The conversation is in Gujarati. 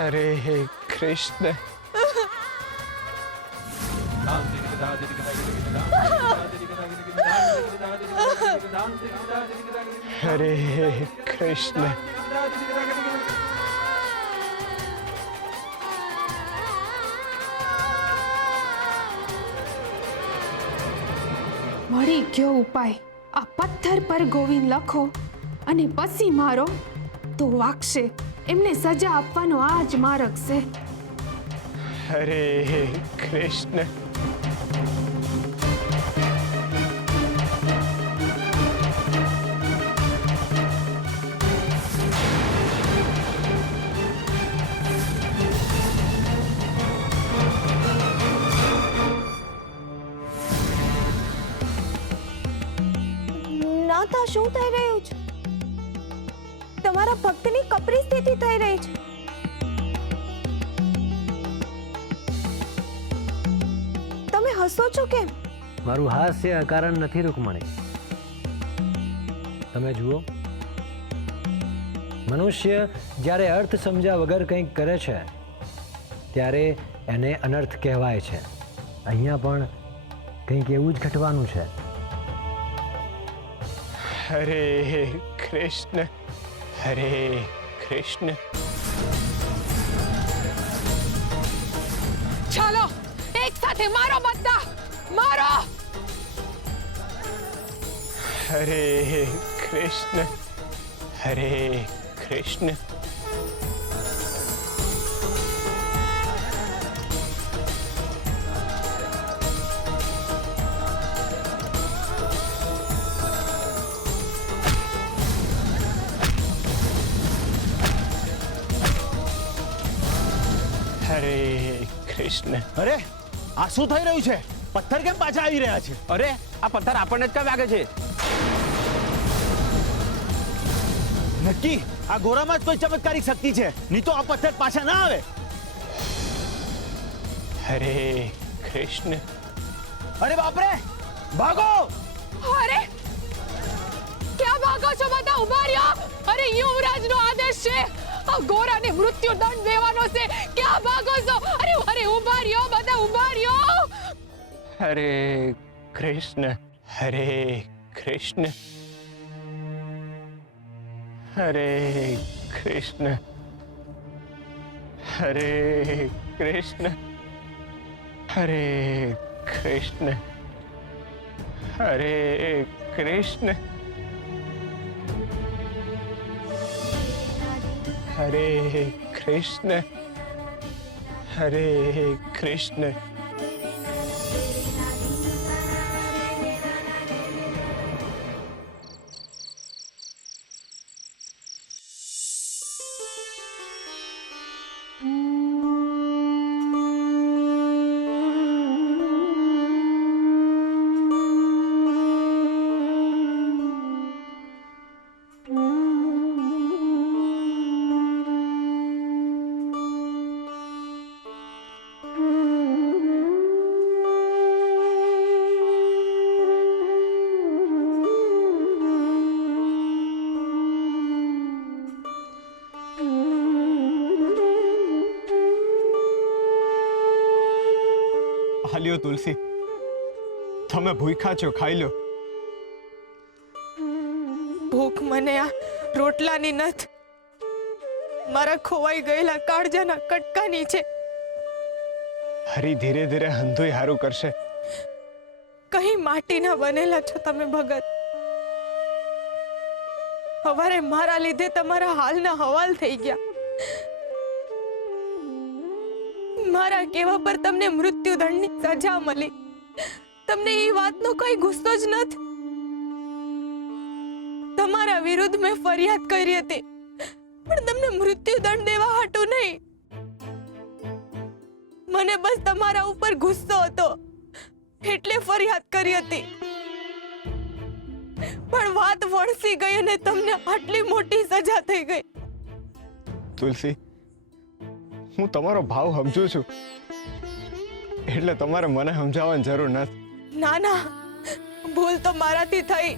हरे कृष्ण हरे कृष्ण મળી ગયો ઉપાય। આ પથ્થર પર ગોવિંદ લખો અને પછી મારો તો વાગશે। એમને સજા આપવાનો આ જ માર્ગ છે। हरे कृष्ण નાથા શું થઈ રહ્યું છે? તમારા ભક્તની કપરી સ્થિતિ થઈ રહી છે। તમે હસો છો કેમ? મારું હાસ્ય અકારણ નથી રૂકમણી। તમે જુઓ, મનુષ્ય જ્યારે અર્થ સમજ્યા વગર કંઈક કરે છે ત્યારે એને અનર્થ કહેવાય છે। અહીંયા પણ કંઈક એવું જ ઘટવાનું છે। हरे कृष्ण हरे कृष्ण ચાલો એક સાથે મારો બધા મારો। हरे कृष्ण हरे कृष्ण हरे कृष्ण અરે આ શું થઈ રહ્યું છે? પથ્થર કેમ પાછા આવી રહ્યા છે? અરે આ પથ્થર આપણને જ કેમ વાગે છે? નક્કી આ ગોરામાં જ કોઈ ચમત્કારિક શક્તિ છે, નહીં તો આ પથ્થર પાછા ના આવે। हरे कृष्ण અરે બાપરે, ભાગો! અરે ક્યાં ભાગો છો બધા? ઉભા રહ્યો। અરે યુવરાજનો આદેશ છે, આ ગોરાને મૃત્યુ દંડ દેવાનો છે। ક્યાં ભાગો છો? અરે અરે ઉભા રહ્યો બધા, ઉભા રહ્યો। हरे कृष्ण हरे कृष्ण हरे कृष्ण हरे कृष्ण हरे कृष्ण हरे कृष्ण हरे कृष्ण हरे कृष्ण હાલ્યો તુલસી, તમે ભૂખ્યા છો, ખાઈ લો। ભૂખ મને આ રોટલાની નથ, મારા ખોવાઈ ગયેલા કાળજાના કટકાની છે। હરી ધીરે ધીરે હંધુય હારું કરશે। કहीं માટીના બનેલા છો તમે ભગત। હવારે મારા લીધે તમારા હાલના હવાલ થઈ ગયા। મારા કહેવા પર તમને મૃત્યુ દંડની સજા મળી। તમને એ વાતનો કઈ ગુસ્સો જ નથી। તમારા વિરુદ્ધ મેં ફરિયાદ કરી હતી, પણ તમને મૃત્યુ દંડ દેવા હાટું નહીં। મને બસ તમારા ઉપર ગુસ્સો હતો એટલે ફરિયાદ કરી હતી, પણ વાત વણસી ગઈ અને તમને આટલી મોટી સજા થઈ ગઈ। તુલસી, હું તમારો ભાવ સમજુ છું, એટલે તમારે મને સમજાવવાની જરૂર નથી। ના ના, ભૂલ તો મારાથી થઈ,